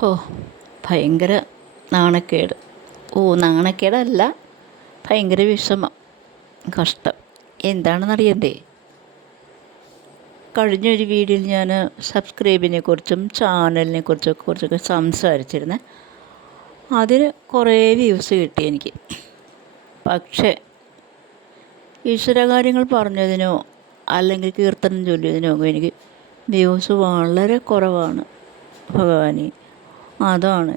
ഹോ ഭയങ്കര നാണക്കേട്. ഓ നാണക്കേടല്ല ഭയങ്കര വിഷമം കഷ്ടം. എന്താണെന്നറിയണ്ടേ? കഴിഞ്ഞൊരു വീഡിയോയിൽ ഞാൻ സബ്സ്ക്രൈബിനെ കുറിച്ചും ചാനലിനെ കുറിച്ചൊക്കെ കുറിച്ചൊക്കെ സംസാരിച്ചിരുന്നേ. അതിന് കുറേ വ്യൂസ് കിട്ടി എനിക്ക്. പക്ഷേ ഈശ്വരകാര്യങ്ങൾ പറഞ്ഞതിനോ അല്ലെങ്കിൽ കീർത്തനം ചൊല്ലിയതിനോ എനിക്ക് വ്യൂസ് വളരെ കുറവാണ് ഭഗവാനെ. അതാണ്.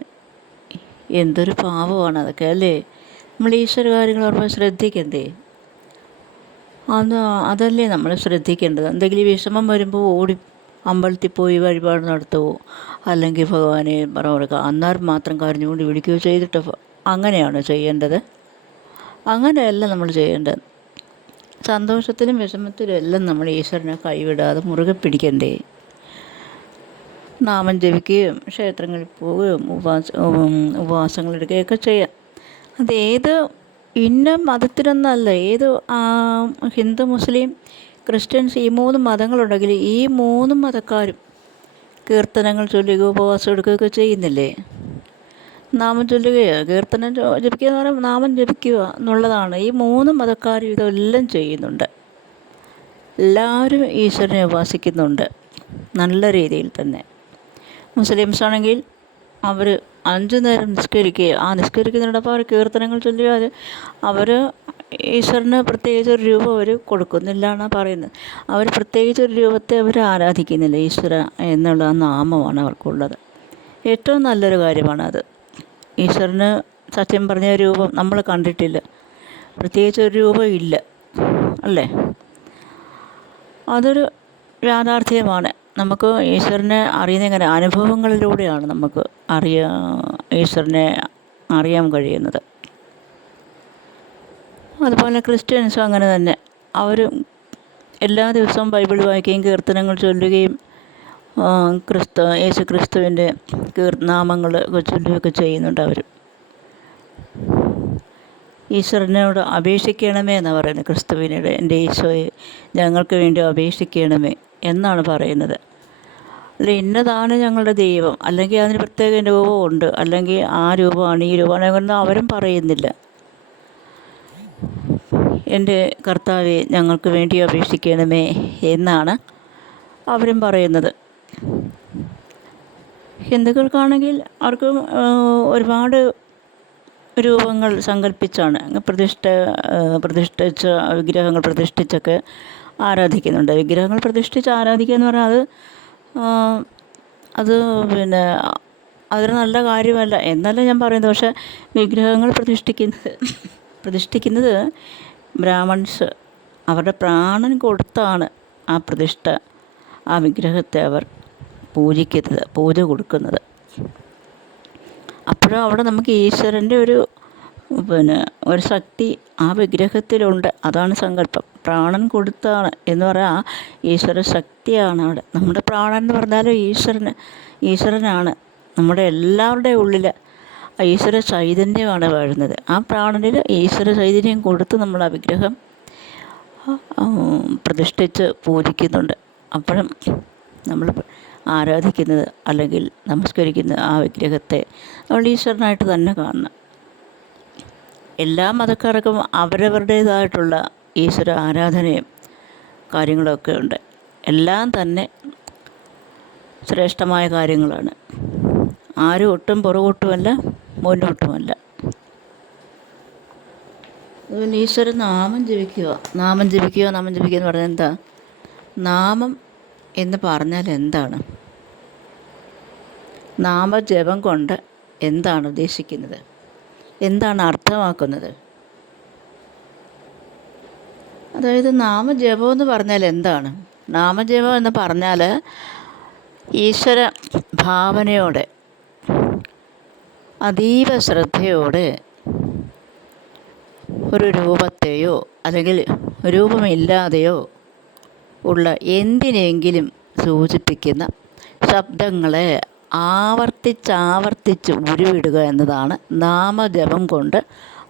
എന്തൊരു പാവമാണ് അതൊക്കെ അല്ലേ? നമ്മൾ ഈശ്വര കാര്യങ്ങൾ ഓർമ്മ ശ്രദ്ധിക്കണ്ടേ? അത് അതല്ലേ നമ്മൾ ശ്രദ്ധിക്കേണ്ടത്. എന്തെങ്കിലും വിഷമം വരുമ്പോൾ ഓടി അമ്പലത്തിൽ പോയി വഴിപാട് നടത്തുമോ അല്ലെങ്കിൽ ഭഗവാനെ പറഞ്ഞു കൊടുക്കുക മാത്രം കരഞ്ഞുകൊണ്ട് വിളിക്കുകയോ ചെയ്തിട്ട്? അങ്ങനെയാണ് ചെയ്യേണ്ടത്? അങ്ങനെയല്ല നമ്മൾ ചെയ്യേണ്ടത്. സന്തോഷത്തിലും വിഷമത്തിലും എല്ലാം നമ്മൾ ഈശ്വരനെ കൈവിടാതെ മുറുകെ പിടിക്കണ്ടേ? നാമം ജപിക്കുകയും ക്ഷേത്രങ്ങളിൽ പോവുകയും ഉപവാസ ഉപവാസങ്ങളെടുക്കുകയൊക്കെ ചെയ്യാം. അതേത് ഇന്ന മതത്തിനൊന്നല്ല ഏത് ഹിന്ദു മുസ്ലിം ക്രിസ്ത്യൻസ് ഈ മൂന്ന് മതങ്ങളുണ്ടെങ്കിൽ ഈ മൂന്ന് മതക്കാരും കീർത്തനങ്ങൾ ചൊല്ലുകയോ ഉപവാസം എടുക്കുകയൊക്കെ ചെയ്യുന്നില്ലേ? നാമം ചൊല്ലുകയോ കീർത്തനം ജപിക്കുക എന്ന് പറയുമ്പോൾ നാമം ജപിക്കുക എന്നുള്ളതാണ്. ഈ മൂന്ന് മതക്കാരും ഇതെല്ലാം ചെയ്യുന്നുണ്ട്. എല്ലാവരും ഈശ്വരനെ ഉപാസിക്കുന്നുണ്ട്. നല്ല രീതിയിൽ തന്നെ. മുസ്ലിംസ് ആണെങ്കിൽ അവർ അഞ്ചു നേരം നിസ്കരിക്കുക. ആ നിസ്കരിക്കുന്നതിനോടൊപ്പം അവർ കീർത്തനങ്ങൾ ചൊല്ലുക അത് അവർ ഈശ്വരന് പ്രത്യേകിച്ച് ഒരു രൂപം അവർ കൊടുക്കുന്നില്ലാണ് പറയുന്നത്. അവർ പ്രത്യേകിച്ച് ഒരു രൂപത്തെ അവർ ആരാധിക്കുന്നില്ല. ഈശ്വര എന്നുള്ള നാമമാണ് അവർക്കുള്ളത്. ഏറ്റവും നല്ലൊരു കാര്യമാണ് അത് ഈശ്വരന് സത്യം പറഞ്ഞ രൂപം നമ്മൾ കണ്ടിട്ടില്ല. പ്രത്യേകിച്ച് ഒരു രൂപം ഇല്ല. അല്ലേ? അതൊരു യാഥാർത്ഥ്യമാണ്. നമുക്ക് ഈശ്വരനെ അറിയുന്ന എങ്ങനെ അനുഭവങ്ങളിലൂടെയാണ് നമുക്ക് അറിയാ ഈശ്വരനെ അറിയാൻ കഴിയുന്നത്. അതുപോലെ ക്രിസ്ത്യൻസും അങ്ങനെ തന്നെ. അവർ എല്ലാ ദിവസവും ബൈബിൾ വായിക്കുകയും കീർത്തനങ്ങൾ ചൊല്ലുകയും ക്രിസ്തു യേശു ക്രിസ്തുവിന്റെ കീർ നാമങ്ങൾ ചൊല്ലുകയൊക്കെ ചെയ്യുന്നുണ്ട് അവർ ഈശ്വരനോട് അപേക്ഷിക്കണമേ എന്നാണ് പറയുന്നത് ക്രിസ്തുവിനോട്. എന്റെ ഈശോയെ ഞങ്ങൾക്ക് വേണ്ടി അപേക്ഷിക്കണമേ. എന്നാണ് പറയുന്നത്. അല്ല ഇന്നതാണ് ഞങ്ങളുടെ ദൈവം. അല്ലെങ്കിൽ അതിന് പ്രത്യേക രൂപമുണ്ട്. അല്ലെങ്കിൽ ആ രൂപമാണ് ഈ രൂപമാണ് എന്നൊന്നും അവരും പറയുന്നില്ല. എന്റെ കർത്താവെ ഞങ്ങൾക്ക് വേണ്ടി അപേക്ഷിക്കണമേ എന്നാണ് അവരും പറയുന്നത്. ഹിന്ദുക്കൾക്കാണെങ്കിൽ അവർക്ക് ഒരുപാട് രൂപങ്ങൾ സങ്കല്പിച്ചാണ്. പ്രതിഷ്ഠ പ്രതിഷ്ഠിച്ച വിഗ്രഹങ്ങൾ പ്രതിഷ്ഠിച്ചൊക്കെ ആരാധിക്കുന്നുണ്ട്. വിഗ്രഹങ്ങൾ പ്രതിഷ്ഠിച്ച് ആരാധിക്കുക എന്ന് പറഞ്ഞാൽ അത് അത് പിന്നെ അതൊരു നല്ല കാര്യമല്ല. എന്നല്ല ഞാൻ പറയുന്നത്. പക്ഷേ വിഗ്രഹങ്ങൾ പ്രതിഷ്ഠിക്കുന്നത് പ്രതിഷ്ഠിക്കുന്നത് ബ്രാഹ്മൺസ് അവരുടെ പ്രാണൻ കൊടുത്താണ് ആ പ്രതിഷ്ഠ ആ വിഗ്രഹത്തെ അവർ പൂജിക്കുന്നത് പൂജ കൊടുക്കുന്നത്. അപ്പോഴും അവിടെ നമുക്ക് ഈശ്വരന്റെ ഒരു പിന്നെ ഒരു ശക്തി ആ വിഗ്രഹത്തിലുണ്ട്. അതാണ് സങ്കല്പം. പ്രാണൻ കൊടുത്താണ് എന്ന് പറയാ ഈശ്വര ശക്തിയാണ് അവിടെ. നമ്മുടെ പ്രാണൻ എന്ന് പറഞ്ഞാലും ഈശ്വരന് ഈശ്വരനാണ്. നമ്മുടെ എല്ലാവരുടെയും ഉള്ളിൽ ഈശ്വര ചൈതന്യമാണ് വാഴുന്നത് ആ പ്രാണനിൽ ഈശ്വര ചൈതന്യം കൊടുത്ത് നമ്മൾ ആ വിഗ്രഹം പ്രതിഷ്ഠിച്ച് പൂജിക്കുന്നുണ്ട്. അപ്പോഴും നമ്മൾ ആരാധിക്കുന്നത് അല്ലെങ്കിൽ നമസ്കരിക്കുന്ന ആ വിഗ്രഹത്തെ നമ്മൾ ഈശ്വരനായിട്ട് തന്നെ കാണണം. എല്ലാ മതക്കാർക്കും അവരവരുടേതായിട്ടുള്ള ഈശ്വര ആരാധനയും കാര്യങ്ങളൊക്കെ ഉണ്ട്. എല്ലാം തന്നെ ശ്രേഷ്ഠമായ കാര്യങ്ങളാണ്. ആരും ഒട്ടും പുറകോട്ടുമല്ല മുന്നോട്ടുമല്ല. അതുപോലെ ഈശ്വര നാമം ജപിക്കുക. നാമം ജപിക്കുക നാമം ജപിക്കുക എന്ന് പറഞ്ഞാൽ എന്താ? നാമം എന്ന് പറഞ്ഞാൽ എന്താണ്? നാമജപം കൊണ്ട് എന്താണ് ഉദ്ദേശിക്കുന്നത്? എന്താണ് അർത്ഥമാക്കുന്നത്? അതായത് നാമജപം എന്ന് പറഞ്ഞാൽ എന്താണ്? നാമജപം എന്ന് പറഞ്ഞാൽ ഈശ്വര ഭാവനയോടെ അതീവ ശ്രദ്ധയോടെ ഒരു രൂപത്തെയോ അല്ലെങ്കിൽ രൂപമില്ലാതെയോ ഉള്ള എന്തിനെങ്കിലും സൂചിപ്പിക്കുന്ന ശബ്ദങ്ങളെ ആവർത്തിച്ചാവർത്തിച്ച് ഉരുവിടുക എന്നതാണ് നാമജപം കൊണ്ട്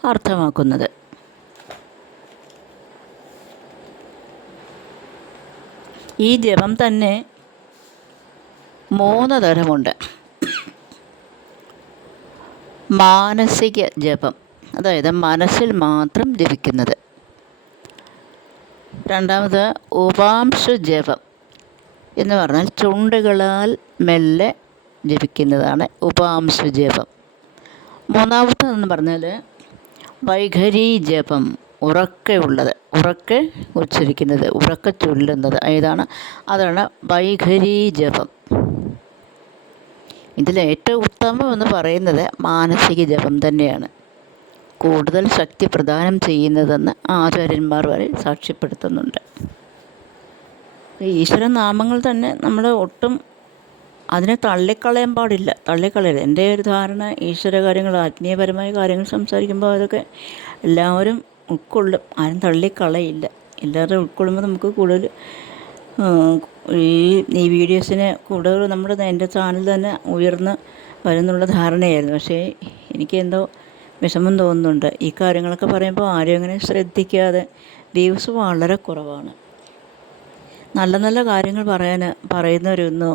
അർത്ഥമാക്കുന്നത്. ഈ ജപം തന്നെ മൂന്ന് തരമുണ്ട്. മാനസിക ജപം അതായത് മനസ്സിൽ മാത്രം ജപിക്കുന്നത്. രണ്ടാമത് ഉപാംശു ജപം എന്ന് പറഞ്ഞാൽ ചുണ്ടുകളാൽ മെല്ലെ ജപിക്കുന്നതാണ് ഉപാംശു ജപം മൂന്നാമത്തെന്ന് പറഞ്ഞാൽ വൈഖരി ജപം ഉറക്കെ ഉള്ളത്. ഉറക്കെ ഉച്ചരിക്കുന്നത് ഉറക്കെ ചൊല്ലുന്നത് ഏതാണ്? അതാണ് വൈഖരി ജപം. ഇതിൽ ഏറ്റവും ഉത്തമം എന്ന് പറയുന്നത് മാനസിക ജപം തന്നെയാണ്. കൂടുതൽ ശക്തി പ്രദാനം ചെയ്യുന്നതെന്ന് ആചാര്യന്മാർ വരെ സാക്ഷ്യപ്പെടുത്തുന്നുണ്ട്. ഈശ്വര നാമങ്ങൾ തന്നെ നമ്മൾ ഒട്ടും അതിനെ തള്ളിക്കളയാൻ പാടില്ല. തള്ളിക്കളയരുത്. എന്റെ ഒരു ധാരണ ഈശ്വര കാര്യങ്ങൾ ആത്മീയപരമായ കാര്യങ്ങൾ സംസാരിക്കുമ്പോൾ അതൊക്കെ എല്ലാവരും ഉൾക്കൊള്ളും. ആരും തള്ളിക്കളയില്ല. എല്ലാവരും ഉൾക്കൊള്ളുമ്പോൾ നമുക്ക് കൂടുതൽ ഈ ഈ വീഡിയോസിനെ കൂടുതൽ നമ്മുടെ എന്റെ ചാനൽ തന്നെ ഉയർന്ന് വരുന്നുള്ള ധാരണയായിരുന്നു. പക്ഷേ എനിക്കെന്തോ വിഷമം തോന്നുന്നുണ്ട്. ഈ കാര്യങ്ങളൊക്കെ പറയുമ്പോൾ ആരും അങ്ങനെ ശ്രദ്ധിക്കാതെ വ്യൂസ് വളരെ കുറവാണ്. നല്ല നല്ല കാര്യങ്ങൾ പറയാൻ പറയുന്നവരൊന്ന്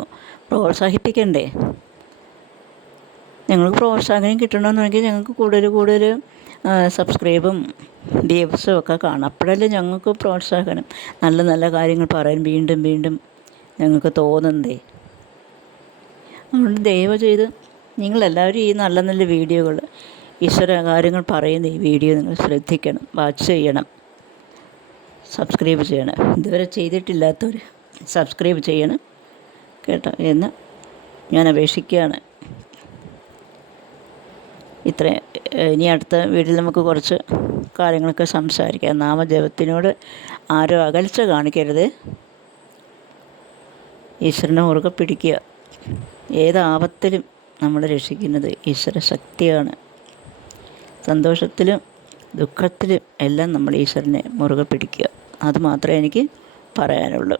പ്രോത്സാഹിപ്പിക്കണ്ടേ? ഞങ്ങൾക്ക് പ്രോത്സാഹനം കിട്ടണമെന്നുണ്ടെങ്കിൽ ഞങ്ങൾക്ക് കൂടുതൽ കൂടുതൽ സബ്സ്ക്രൈബും വ്യൂസും ഒക്കെ കാണാം. അപ്പോഴല്ലേ ഞങ്ങൾക്ക് പ്രോത്സാഹനം നല്ല നല്ല കാര്യങ്ങൾ പറയാൻ വീണ്ടും വീണ്ടും ഞങ്ങൾക്ക് തോന്നുന്നതേ അതുകൊണ്ട് ദയവ് ചെയ്ത് നിങ്ങളെല്ലാവരും ഈ നല്ല നല്ല വീഡിയോകൾ ഈശ്വര കാര്യങ്ങൾ പറയുന്ന ഈ വീഡിയോ നിങ്ങൾ ശ്രദ്ധിക്കണം വാച്ച് ചെയ്യണം. സബ്സ്ക്രൈബ് ചെയ്യണം. ഇതുവരെ ചെയ്തിട്ടില്ലാത്തവർ സബ്സ്ക്രൈബ് ചെയ്യണം കേട്ടോ എന്ന് ഞാൻ അപേക്ഷിക്കുകയാണ്. ഇത്ര ഇനി അടുത്ത വീട്ടിൽ നമുക്ക് കുറച്ച് കാര്യങ്ങളൊക്കെ സംസാരിക്കാം. നാമജപത്തിനോട് ആരോ അകൽച്ച കാണിക്കരുത്. ഈശ്വരനെ മുറുകെ പിടിക്കുക. ഏത് ആപത്തിലും നമ്മൾ രക്ഷിക്കുന്നത് ഈശ്വര ശക്തിയാണ്. സന്തോഷത്തിലും ദുഃഖത്തിലും എല്ലാം നമ്മൾ ഈശ്വരനെ മുറുകെ പിടിക്കുക. അത് മാത്രമേ എനിക്ക് പറയാനുള്ളൂ.